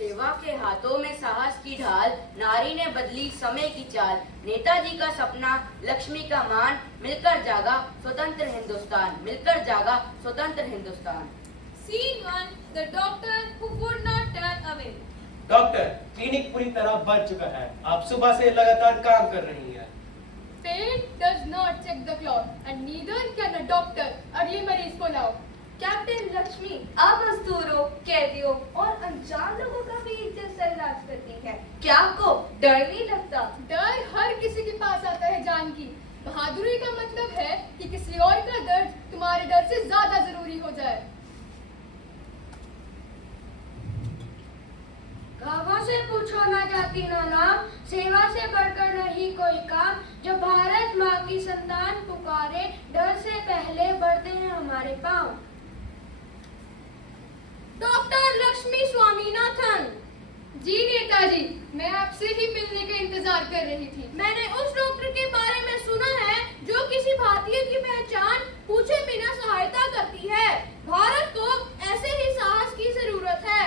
सेवा के हाथों में साहस की ढाल, नारी ने बदली समय की चाल। नेताजी का सपना, लक्ष्मी का मान, मिलकर जागा स्वतंत्र हिंदुस्तान, मिलकर जागा स्वतंत्र Hindustan. Scene 1. The doctor who would not turn away. Doctor, clinic पूरी तरह भर चुका है। आप सुबह से लगातार काम कर रही हैं। Pain does not check the clock and neither can a doctor. अगले मरीज को लाओ। कैप्टन लक्ष्मी आप मजदूरों, कैदियों और अनजान लोगों का भी एक जैसा इलाज करती है। क्या आपको डर नहीं लगता? डर हर किसी के पास आता है जान की। बहादुरी का मतलब है कि किसी और का दर्द तुम्हारे डर से ज्यादा जरूरी हो जाए। घावों से पूछो ना जाती ना नाम, सेवा से बढ़कर नहीं कोई काम। जो भारत माँ की संतान पुकारे, डर से पहले बढ़ते हैं हमारे पाँव। डॉक्टर लक्ष्मी स्वामीनाथन। जी नेताजी, मैं आपसे ही मिलने का इंतजार कर रही थी। मैंने उस डॉक्टर के बारे में सुना है जो किसी भारतीय की पहचान पूछे बिना सहायता करती है। भारत को ऐसे ही साहस की जरूरत है।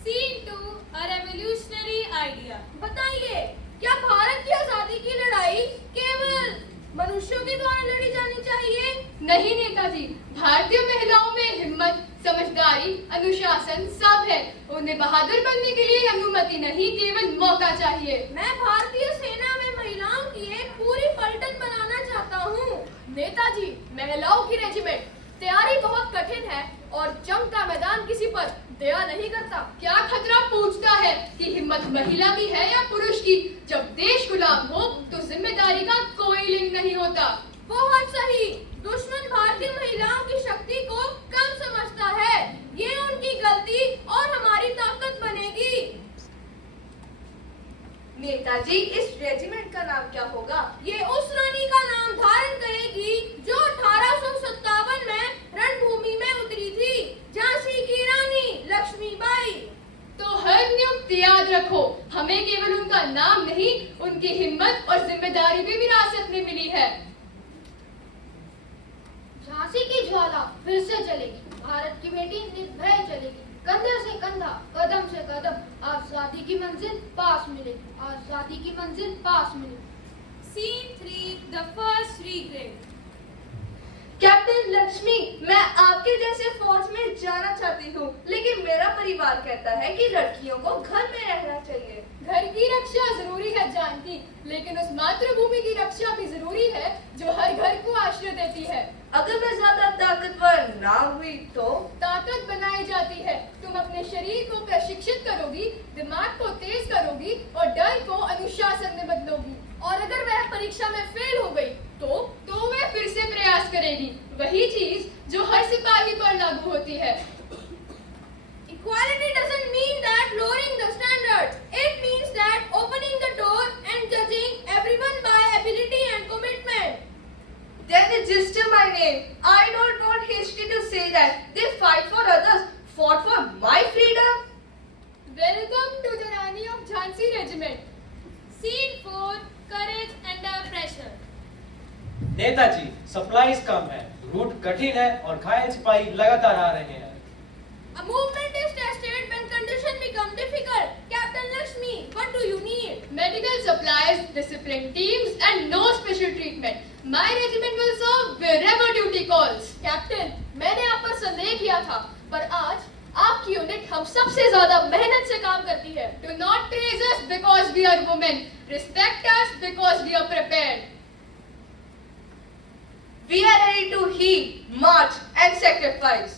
Scene 2. A revolutionary idea. बताइए, क्या भारत की आजादी की लड़ाई केवल मनुष्यों के द्वारा लड़ी जानी चाहिए? नहीं नेताजी, भारतीय महिलाओं में हिम्मत, समझदारी, अनुशासन सब है। उन्हें बहादुर बनने के लिए अनुमति नहीं, केवल मौका चाहिए। मैं भारतीय सेना में महिलाओं की एक पूरी पलटन बनाना चाहता हूँ। नेताजी, महिलाओं की रेजिमेंट तैयारी बहुत कठिन है और जंग का मैदान किसी पर दया नहीं करता। क्या खतरा पूछता है कि हिम्मत महिला की है या पुरुष की? जब देश गुलाम हो तो जिम्मेदारी का कोई लिंग नहीं होता। बहुत सही। दुश्मन भारतीय महिलाओं की शक्ति को कम समझता है। ये उनकी गलती और हमारी ताकत बनेगी। नेताजी, इस रेजिमेंट का नाम क्या होगा? ये उस रानी का नाम धारण करेगी जो 1857 में रणभूमि में उतरी थी, झांसी की रानी लक्ष्मीबाई। तो हर नियुक्ति याद रखो, हमें केवल उनका नाम नहीं, उनकी हिम्मत और जिम्मेदारी भी विरासत में मिली है। झांसी की ज्वाला फिर से जलेगी, भारत की बेटी निर्भय चलेगी, कंधे से कंधा, कदम से कदम, आजादी की मंजिल पास मिलेगी, आजादी की मंजिल पास मिलेगी। Scene 3. The first regret. Captain Lakshmi, मैं आपके जैसे फौज में जाना चाहती हूँ, लेकिन मेरा परिवार कहता है कि लड़कियों को घर में रहना चाहिए। घर की रक्षा जरूरी है जानकी, लेकिन उस मातृभूमि की रक्षा भी जरूरी है जो हर घर को आश्रय देती है। अगर मैं ज्यादा ताकतवर ना हुई तो? ताकत बनाई जाती है। तुम अपने शरीर को प्रशिक्षित करोगी, दिमाग को तेज करोगी और डर को अनुशासन में बदलोगी। और अगर वह परीक्षा में फेल हो गई तो वह फिर से प्रयास करेगी, वही चीज जो हर सिपाही पर लागू होती है। Equality doesn't mean that lowering the standards. It means that opening the door and judging everyone by ability and commitment. Then register my name. I don't want history to say that they fight for others, fought for my freedom. Welcome to the Rani of Jhansi Regiment. Scene 4. Courage under pressure. Netaji, supplies कम है, route कठिन है और घायल सिपाही लगातार आ रहे हैं। A movement is tested when conditions become difficult. Captain Lakshmi, what do you need? Medical supplies, disciplined teams, and no special treatment. My regiment will serve wherever duty calls. Captain, मैंने आप पर संदेह किया था, पर आज आपकी यूनिट हम सबसे ज्यादा मेहनत से काम करती है। Do not praise us because we are women. Respect us because we are prepared. We are ready to heal, march, and sacrifice.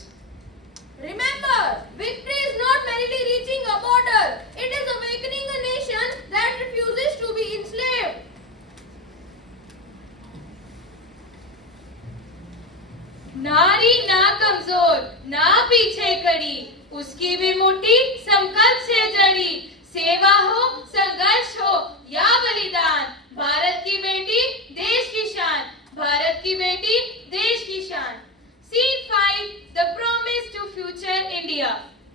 Remember, victory is not merely reaching a border. It is awakening a nation that refuses to be enslaved. नारी ना कमजोर, ना पीछे कड़ी, उसकी भी मुट्ठी संकल्प से जड़ी। सेवा हो, संघर्ष हो या बलिदान, भारत की बेटी देश की शान, भारत की बेटी देश की शान। Scene 5. The promise to future India.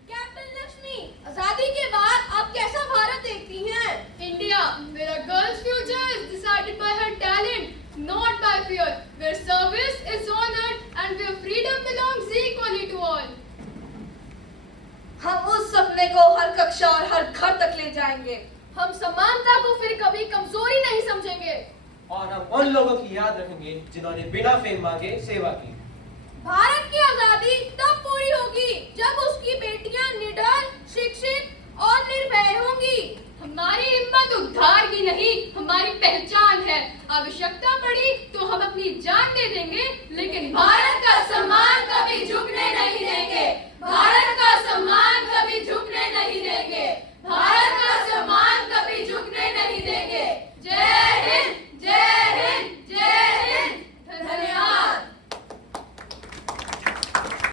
Captain Lakshmi, आजादी के बाद आप कैसा भारत देखती हैं? India, where a girl's future is decided by her talent, not by fear, where service is honored and where freedom belongs equally to all. हम उस सपने को हर कक्षा और हर घर तक ले जाएंगे। हम समानता को फिर कभी कमजोरी नहीं समझेंगे। और हम उन लोगों की याद रखेंगे जिन्होंने बिना फेम मांगे सेवा की। भारत की आजादी तब पूरी होगी जब उसकी बेटियां निडर, शिक्षित और निर्भय होंगी। हमारी हिम्मत उद्धार की नहीं, हमारी पहचान है। आवश्यकता पड़ी तो हम अपनी जान दे देंगे, लेकिन भारत का सम्मान कभी झुकने